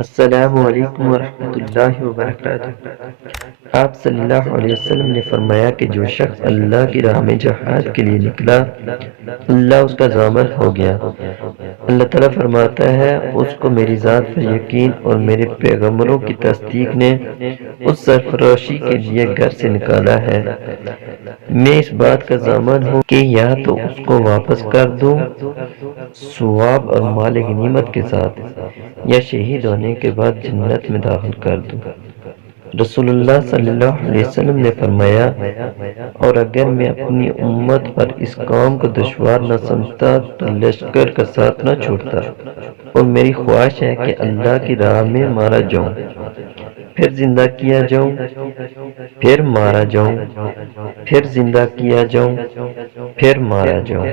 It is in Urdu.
السلام علیکم ورحمۃ اللہ وبرکاتہ۔ آپ صلی اللہ علیہ وسلم نے فرمایا کہ جو شخص اللہ کی راہ میں جہاد کے لیے نکلا، اللہ اس کا ضامن ہو گیا۔ اللہ تعالیٰ فرماتا ہے، اس کو میری ذات پر یقین اور میرے پیغمبروں کی تصدیق نے اس سرفراشی کے لیے گھر سے نکالا ہے۔ میں اس بات کا ضامن ہوں کہ یا تو اس کو واپس کر دوں ثواب اور مال غنیمت کے ساتھ، یا شہید ہونے کے بعد جنت میں داخل کر دوں۔ رسول اللہ صلی اللہ علیہ وسلم نے فرمایا، اور اگر میں اپنی امت پر اس کام کو دشوار نہ سمجھتا تو لشکر کا ساتھ نہ چھوڑتا، اور میری خواہش ہے کہ اللہ کی راہ میں مارا جاؤں، پھر زندہ کیا جاؤں، پھر مارا جاؤں، پھر زندہ کیا جاؤں، پھر مارا جاؤں۔